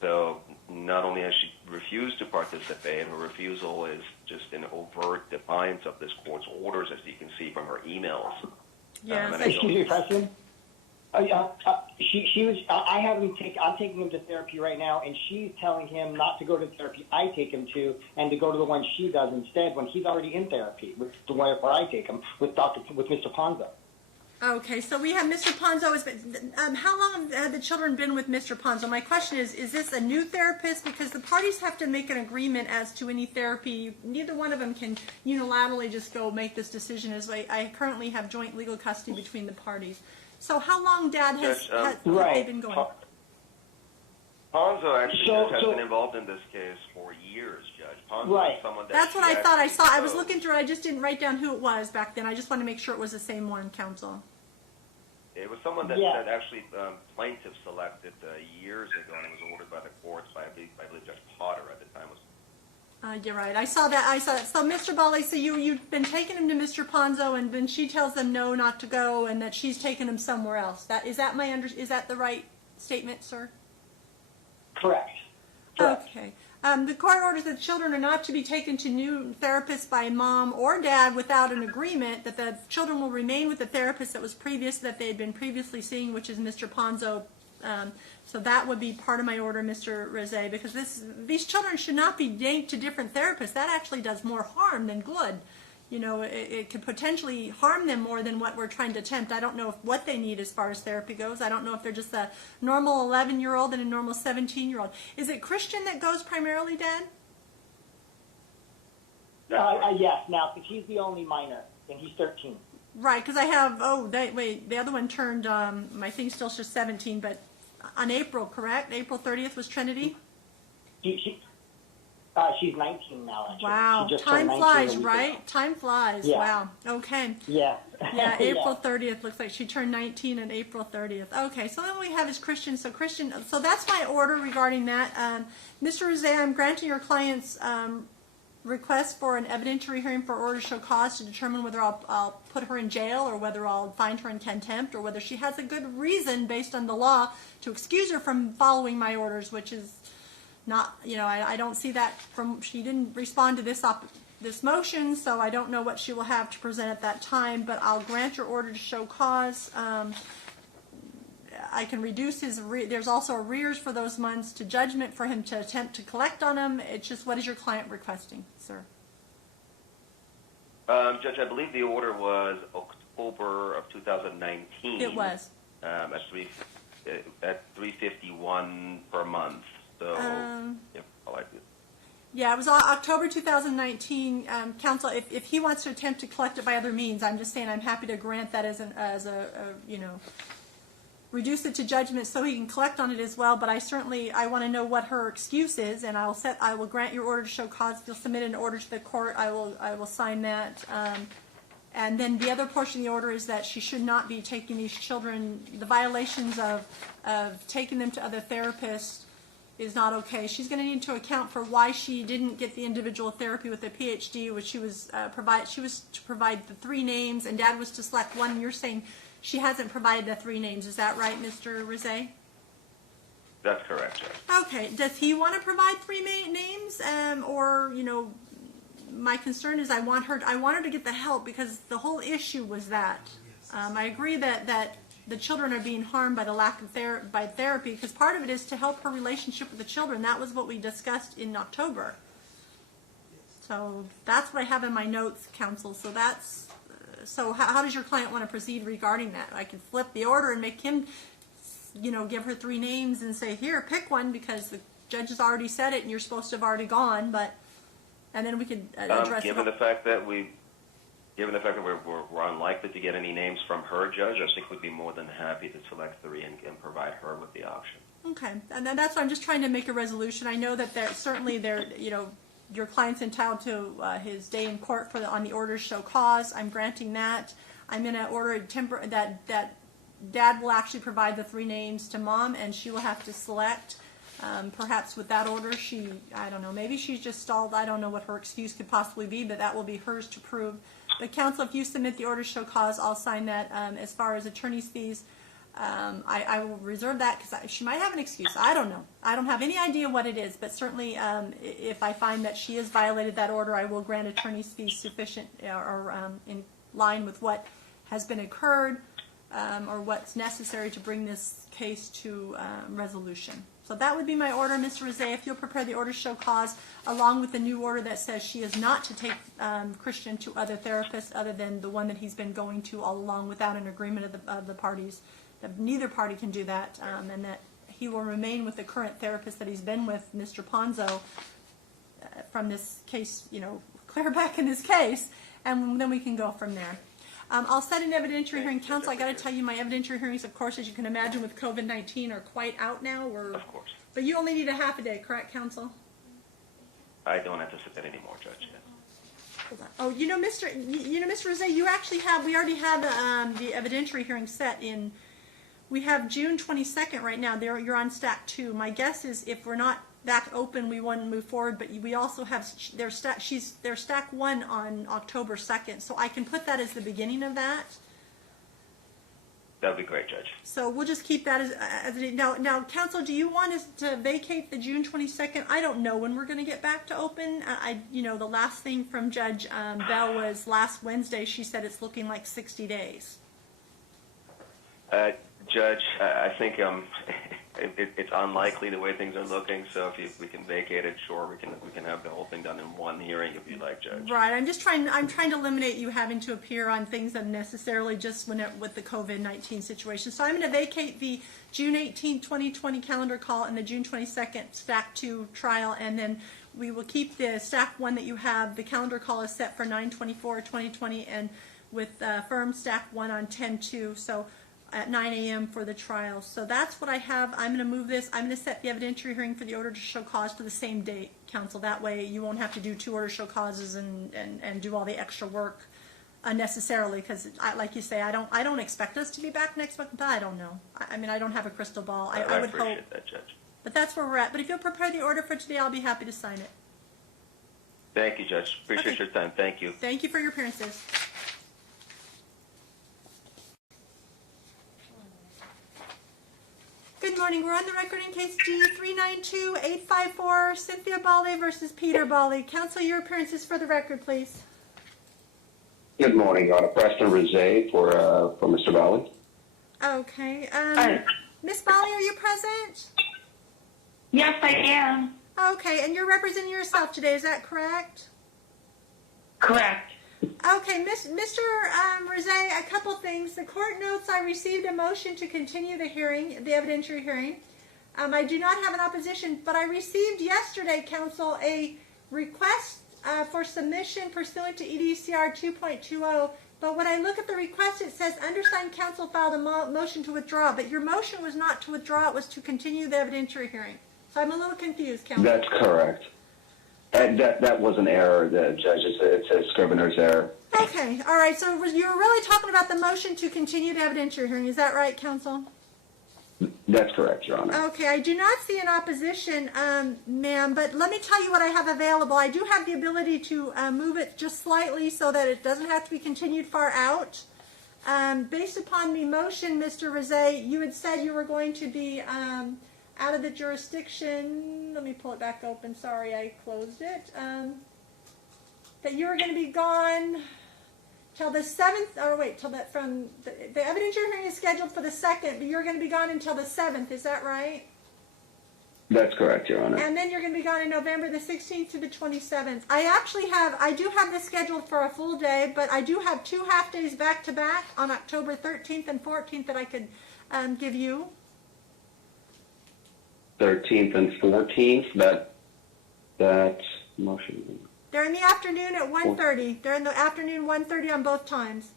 So not only has she refused to participate, her refusal is just in overt defiance of this court's orders, as you can see from her emails. Yes, And I Excuse me, Preston. she was. I have him take. I'm taking him to therapy right now, and she's telling him not to go to the therapy I take him to, and to go to the one she does instead when he's already in therapy with the one where I take him with Mr. Ponzo. Okay, so we have Mr. Ponzo. How long have the children been with Mr. Ponzo? My question is this a new therapist? Because the parties have to make an agreement as to any therapy. Neither one of them can unilaterally just go make this decision. As I currently have joint legal custody between the parties. So how long, Dad, have they been going? Ponzo actually has So- been involved in this case for years, Judge. Ponzo Right. is someone that That's what she I thought I saw. I was knows. looking through it. I just didn't write down who it was back then. I just wanted to make sure it was the same one, counsel. It was someone that, Yeah. that actually plaintiff selected years ago, and it was ordered by the courts by, I believe Judge Potter at the time. You're right. I saw that. So, Mr. Balle, so you've been taking him to Mr. Ponzo, and then she tells them no, not to go, and that she's taken him somewhere else. Is that the right statement, sir? Correct. Correct. Okay. The court orders that children are not to be taken to new therapists by mom or dad without an agreement that the children will remain with the therapist that they had been previously seeing, which is Mr. Ponzo. So that would be part of my order, Mr. Rizé, because these children should not be yanked to different therapists. That actually does more harm than good. It could potentially harm them more than what we're trying to attempt. I don't know what they need as far as therapy goes. I don't know if they're just a normal 11-year-old and a normal 17-year-old. Is it Christian that goes primarily, Dad? Yes. Now, because he's the only minor, and he's 13. Right, because I have, the other one turned, my thing still says 17, but on April, correct? April 30th was Trinity? She's 19 now, actually. Wow, She just time turned 19 flies, a week right? ago. Time flies, Yeah. wow, okay. Yeah. Yeah, April 30th looks like she turned 19 on April 30th. Okay, so then we have is Christian. So that's my order regarding that. Mr. Rizé, I'm granting your client's request for an evidentiary hearing for order to show cause to determine whether I'll put her in jail or whether I'll find her in contempt or whether she has a good reason based on the law to excuse her from following my orders, which is not, I don't see that she didn't respond to this motion, so I don't know what she will have to present at that time, but I'll grant your order to show cause. I can reduce there's also arrears for those months to judgment for him to attempt to collect on them. It's just, what is your client requesting, sir? Judge, I believe the order was October of 2019. It was. At $351 per month. So, yep, I like it. Yeah, it was October 2019. Counsel, if he wants to attempt to collect it by other means, I'm just saying I'm happy to grant that as a reduce it to judgment so he can collect on it as well. But I want to know what her excuse is, and I will grant your order to show cause. If you'll submit an order to the court, I will sign that. And then the other portion of the order is that she should not be taking these children. The violations of taking them to other therapists is not okay. She's going to need to account for why she didn't get the individual therapy with the PhD, which she was to provide the 3 names, and Dad was to select one. You're saying she hasn't provided the 3 names. Is that right, Mr. Rizé? That's correct, Judge. Okay. Does he want to provide 3 names, or my concern is I want her to get the help, because the whole issue was that. I agree that the children are being harmed by the lack of therapy, because part of it is to help her relationship with the children. That was what we discussed in October. So that's what I have in my notes, counsel. So how does your client want to proceed regarding that? I can flip the order and make him, give her 3 names and say, here, pick one, because the judge has already said it and you're supposed to have already gone, and then we could address Given the fact that we're unlikely to get any names from her, Judge, I think we'd be more than happy to select 3 and provide her with the option. Okay, and then that's why I'm just trying to make a resolution. I know that your client's entitled to his day in court on the order to show cause. I'm granting that. I'm going to order that Dad will actually provide the 3 names to Mom, and she will have to select. Perhaps with that order, I don't know, maybe she's just stalled. I don't know what her excuse could possibly be, but that will be hers to prove. But counsel, if you submit the order to show cause, I'll sign that. As far as attorney's fees, I will reserve that, because she might have an excuse. I don't know. I don't have any idea what it is, but certainly if I find that she has violated that order, I will grant attorney's fees sufficient or in line with what has been occurred. or what's necessary to bring this case to resolution. So that would be my order, Mr. Rosé, if you'll prepare the order to show cause, along with the new order that says she is not to take Christian to other therapists other than the one that he's been going to all along without an agreement of the parties, that neither party can do that, and that he will remain with the current therapist that he's been with, Mr. Ponzo, from this case, clear back in this case, and then we can go from there. I'll set an evidentiary hearing. Counsel, I got to tell you, my evidentiary hearings, of course, as you can imagine, with COVID-19 are quite out now. Of course. But you only need a half a day, correct, Counsel? I don't anticipate any more, Judge. Hold on. Oh, Mr. Rosé, you actually have. We already have the evidentiary hearing set in. We have June 22nd right now. You're on stack 2. My guess is if we're not back open, we want to move forward. But we also have their stack 1 on October 2nd. So I can put that as the beginning of that. That would be great, Judge. So we'll just keep that as now. Counsel, do you want us to vacate the June 22nd? I don't know when we're going to get back to open. The last thing from Judge Bell was last Wednesday. She said it's looking like 60 days. Judge, I think it's unlikely the way things are looking. So if we can vacate it, sure, we can have the whole thing done in one hearing if you like, Judge. Right. I'm trying to eliminate you having to appear on things unnecessarily just with the COVID-19 situation. So I'm going to vacate the June 18, 2020 calendar call and the June 22nd stack 2 trial, and then we will keep the stack 1 that you have. The calendar call is set for 9/24/2020, and with firm stack 1 on 10/2. So at 9 a.m. for the trial. So that's what I have. I'm going to move this. I'm going to set the evidentiary hearing for the order to show cause for the same date, Counsel. That way you won't have to do 2 order show causes and do all the extra work unnecessarily, because like you say, I don't expect us to be back next month, but I don't know. I don't have a crystal ball. I would appreciate hope that, Judge. But that's where we're at. But if you'll prepare the order for today, I'll be happy to sign it. Thank you, Judge. Appreciate your time. Thank you. Thank you for your appearances. Good morning. We're on the record in case D-392-854, Cynthia Balle versus Peter Balle. Counsel, your appearances for the record, please. Good morning, Your Honor. Preston Rosé for Mr. Balle. Okay. Miss Balle, are you present? Yes, I am. Okay, and you're representing yourself today, is that correct? Correct. Okay, Mr. Rosé, a couple things. The court notes I received a motion to continue the hearing, the evidentiary hearing. I do not have an opposition, but I received yesterday, Counsel, a request for submission pursuant to EDCR 2.20. But when I look at the request, it says undersigned counsel filed a motion to withdraw. But your motion was not to withdraw; it was to continue the evidentiary hearing. So I'm a little confused, Counsel. That's correct. That was an error, the judge. It's a scrivener's error. Okay, all right. So you were really talking about the motion to continue the evidentiary hearing. Is that right, Counsel? That's correct, Your Honor. Okay, I do not see an opposition, ma'am, but let me tell you what I have available. I do have the ability to move it just slightly so that it doesn't have to be continued far out. Based upon the motion, Mr. Rosé, you had said you were going to be out of the jurisdiction. Let me pull it back open. Sorry, I closed it. That you were going to be gone till the 7th, or wait, till that from the evidentiary hearing is scheduled for the 2nd, but you're going to be gone until the 7th. Is that right? That's correct, Your Honor. And then you're going to be gone in November the 16th to the 27th. I do have this scheduled for a full day, but I do have 2 half days back to back on October 13th and 14th that I could give you. 13th and 14th. That motion. They're in the afternoon at 1:30. They're in the afternoon 1:30 on both times.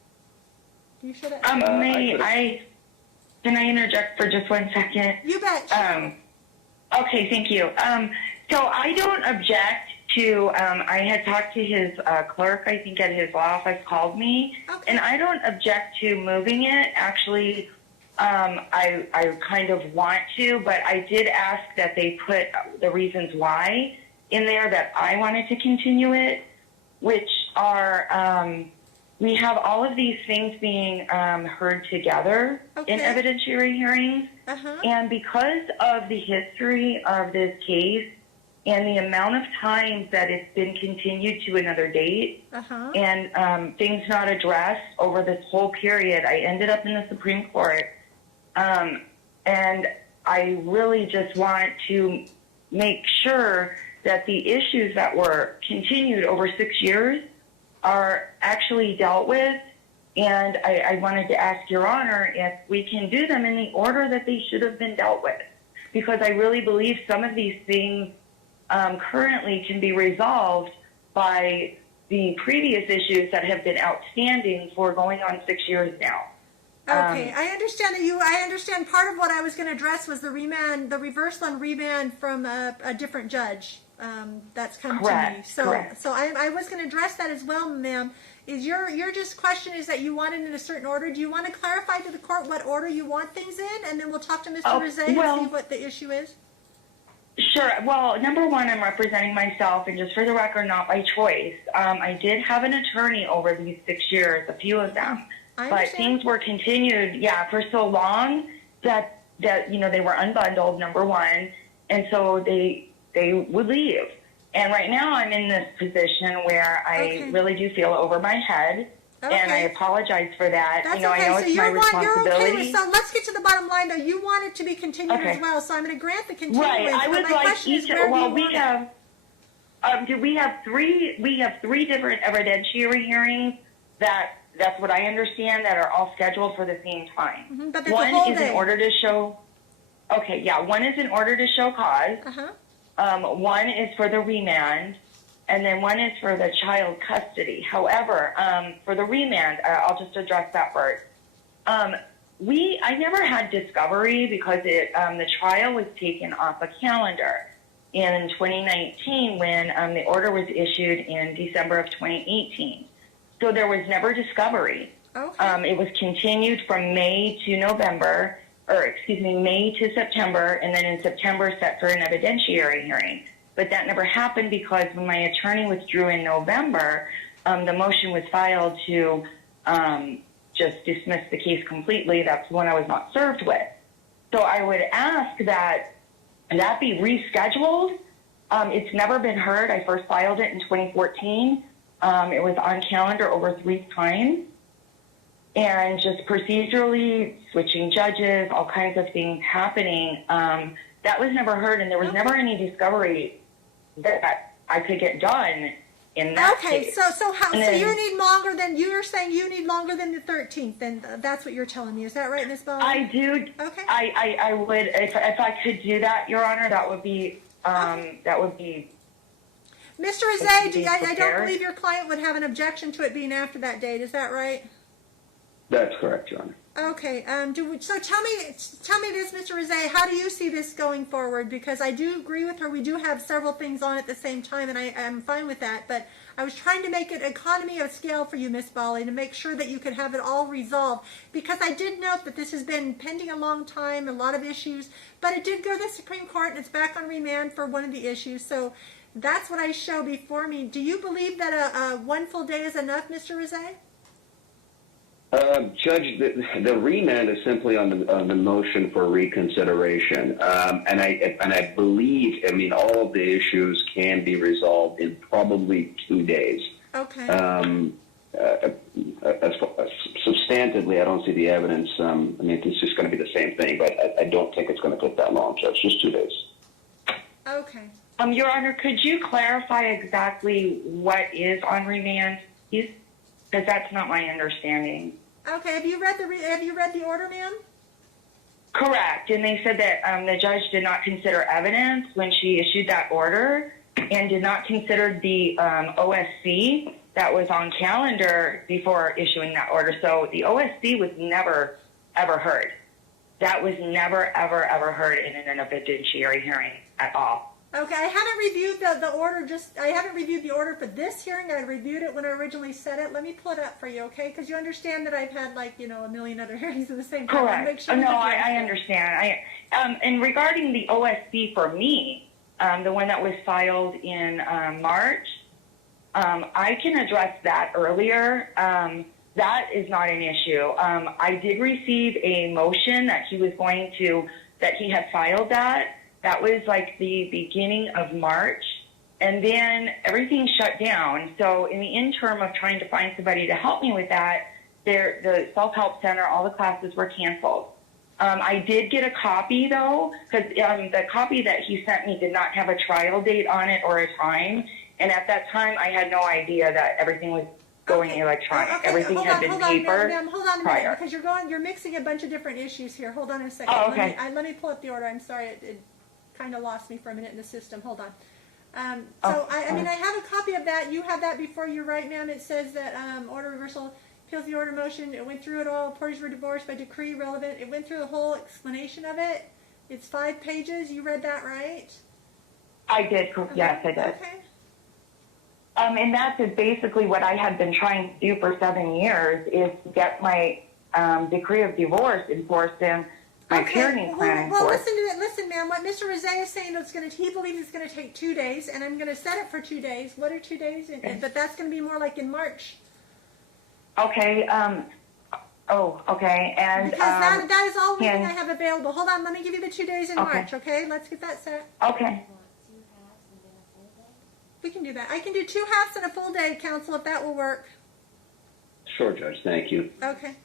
Do you show that? Can I interject for just 1 second? You bet. Okay, thank you. So I don't object to, I had talked to his clerk, I think at his law office called me, Okay. and I don't object to moving it. Actually, I kind of want to, but I did ask that they put the reasons why in there that I wanted to continue it, which are, we have all of these things being heard together in Okay. evidentiary hearings. Uh-huh. And because of the history of this case and the amount of times that it's been continued to another date and things not addressed over this whole period, I ended up in the Supreme Court. And I really just want to make sure that the issues that were continued over 6 years are actually dealt with. And I wanted to ask Your Honor if we can do them in the order that they should have been dealt with. Because I really believe some of these things currently can be resolved by the previous issues that have been outstanding for going on 6 years now. Okay, I understand that I understand part of what I was going to address was the remand, the reversal and remand from a different judge that's come to me. So, correct. so I was going to address that as well, ma'am. Is your just question is that you want it in a certain order? Do you want to clarify to the court what order you want things in, and then we'll talk to Mr. Rizé and see what the issue is? Sure. Well, number one, I'm representing myself, and just for the record, not by choice. I did have an attorney over these 6 years, a few of them. But things were continued, for so long that they were unbundled, number one, and so they would leave. And right now I'm in this position where I really do feel over my head, and I apologize for that. That's I know so it's my responsibility. You're okay with, so let's get to the bottom line, though. You want it to be continued as well, so I'm going to grant the continuance. Right. I would like each. Well, we have three different evidentiary hearings that's what I understand, that are all scheduled for the same time. But one is in order to show. Okay, yeah. One is in order to show cause. One is for the remand, and then one is for the child custody. However, for the remand, I'll just address that first. I never had discovery because the trial was taken off a calendar in 2019 when the order was issued in December of 2018. So there was never discovery. It was continued from May to May to September, and then in September set for an evidentiary hearing. But that never happened because when my attorney withdrew in November, the motion was filed to just dismiss the case completely. That's the one I was not served with. So I would ask that be rescheduled. It's never been heard. I first filed it in 2014. It was on calendar over 3 times. And just procedurally switching judges, all kinds of things happening. That was never heard, and there was never any discovery that I could get done in that case. So you need longer than you're saying you need longer than the 13th. Then that's what you're telling me. Is that right, Ms. Balle? I do. Okay. I would if I could do that, Your Honor. That would be that would be. Mr. Rizé, I don't believe your client would have an objection to it being after that date. Is that right? That's correct, Your Honor. Okay. So tell me this, Mr. Rizé. How do you see this going forward? Because I do agree with her. We do have several things on at the same time, and I'm fine with that. But I was trying to make it economy of scale for you, Ms. Balle, to make sure that you could have it all resolved. Because I did note that this has been pending a long time, a lot of issues. But it did go to the Supreme Court, and it's back on remand for one of the issues. So that's what I show before me. Do you believe that one full day is enough, Mr. Rizé? Judge, the remand is simply on the motion for reconsideration, and I believe, all of the issues can be resolved in probably 2 days. Okay. Substantively, I don't see the evidence. It's just going to be the same thing, but I don't think it's going to take that long, Judge. Just 2 days. Okay. Your Honor, could you clarify exactly what is on remand, please? Because that's not my understanding. Okay. Have you read the order, ma'am? Correct. And they said that the judge did not consider evidence when she issued that order, and did not consider the OSC that was on calendar before issuing that order. So the OSC was never ever heard. That was never ever ever heard in an evidentiary hearing at all. Okay, I haven't reviewed the order. I haven't reviewed the order for this hearing. I reviewed it when I originally said it. Let me pull it up for you, okay? Because you understand that I've had a million other hearings at the same time. Correct. Make sure I understand. And regarding the OSC for me, the one that was filed in March, I can address that earlier. That is not an issue. I did receive a motion that he had filed that. That was like the beginning of March. And then everything shut down. So in the interim of trying to find somebody to help me with that, the self-help center, all the classes were canceled. I did get a copy though, because the copy that he sent me did not have a trial date on it or a time. And at that time, I had no idea that everything was going electronic. Okay, Everything had been paper ma'am, hold on a prior. minute, because you're mixing a bunch of different issues here. Hold on a second. Oh, okay. Let me pull up the order. I'm sorry, it kind of lost me for a minute in the system. Hold on. I have a copy of that. You have that before you, right, ma'am? It says that order reversal appeals the order motion. It went through it all. Parties were divorced by decree relevant. It went through the whole explanation of it. It's 5 pages. You read that, right? I did. Yes, I did. Okay. And that's basically what I had been trying to do for 7 years, is to get my decree of divorce enforced in my parenting plan. Well, listen to it. Listen, ma'am. What Mr. Rosé is saying is he believes it's going to take 2 days, and I'm going to set it for 2 days. What are 2 days? But that's going to be more like in March. Okay. Okay. And because that is all reading I have available. Hold on. Let me give you the 2 days in March. Okay. Let's get that set. Okay. We can do that. I can do 2 halves and a full day, counsel, if that will work. Sure, Judge. Thank you. Okay.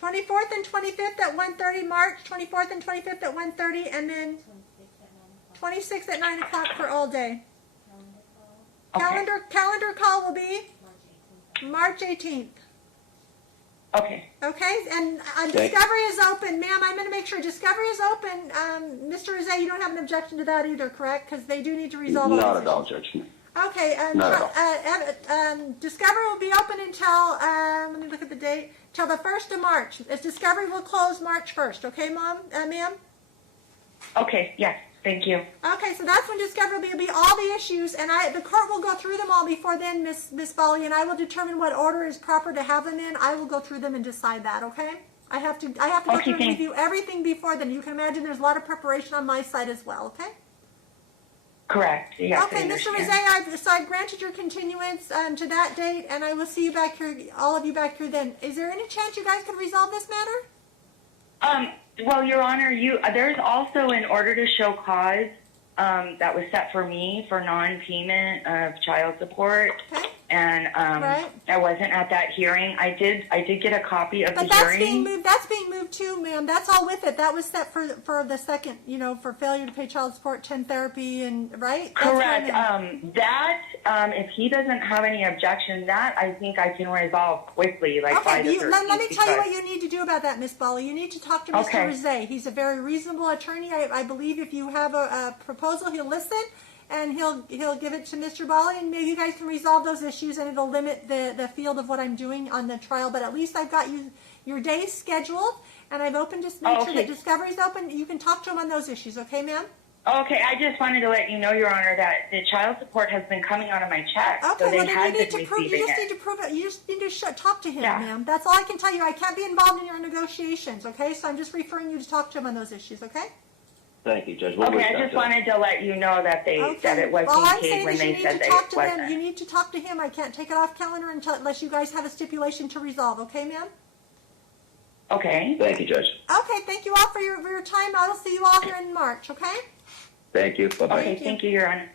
24th and 25th at 1:30, March 24th and 25th at 1:30, and then 26th at 9 o'clock for all day. Okay. Calendar call will be March 18th. Okay. Okay, and Discovery is open. Ma'am, I'm going to make sure Discovery is open. Mr. Rosé, you don't have an objection to that either, correct? Because they do need to resolve all Not these at all, issues. Judge. Okay, Not at all. Discovery will be open until, let me look at the date, till the 1st of March. Discovery will close March 1st, okay, ma'am? Okay, yes, thank you. Okay, so that's when Discovery will be all the issues, and the court will go through them all before then, Miss Balle, and I will determine what order is proper to have them in. I will go through them and decide that, okay? I have to go through and review everything before then. You can imagine there's a lot of preparation on my side as well, okay? Correct. Yes, Okay, Mr. Rosé, I granted your continuance to that date, and I will see you back here, all of you back here then. Is there any chance you guys can resolve this matter? Well, Your Honor, there's also an order to show cause that was set for me for non-payment of child support. Okay. And Right. I wasn't at that hearing. I did get a copy of But the that's hearing. that's being moved too, ma'am. That's all with it. That was set for the second, for failure to pay child support, 10 therapy, and right? That's Correct. right, If he doesn't have any objection, that I think I can resolve quickly, by okay, the 13th. let me tell you because- what you need to do about that, Miss Balle. You need to talk to Mr. Okay. Rosé. He's a very reasonable attorney. I believe if you have a proposal, he'll listen, and he'll give it to Mr. Balle, and maybe you guys can resolve those issues, and it'll limit the field of what I'm doing on the trial. But at least I've got your days scheduled, and I've opened to make sure that Discovery's open. You can talk to him on those issues, okay, ma'am? Okay, I just wanted to let you know, Your Honor, that the child support has been coming out of my check. Okay, so they well then had you need been to prove. You receiving just it. need to prove it. You just need to talk to him, Yeah. ma'am. That's all I can tell you. I can't be involved in your negotiations, okay? So I'm just referring you to talk to him on those issues, okay? Thank you, Judge. We'll Okay, wait I that just time. wanted to let you know that that it was All being I'm paid saying when is you they need said to that talk it to them. wasn't. You need to talk to him. I can't take it off calendar unless you guys have a stipulation to resolve, okay, ma'am? Okay. Thank you, Judge. Okay, thank you all for your time. I will see you all here in March, okay? Thank you. Bye-bye. Okay, thank you, Your Honor.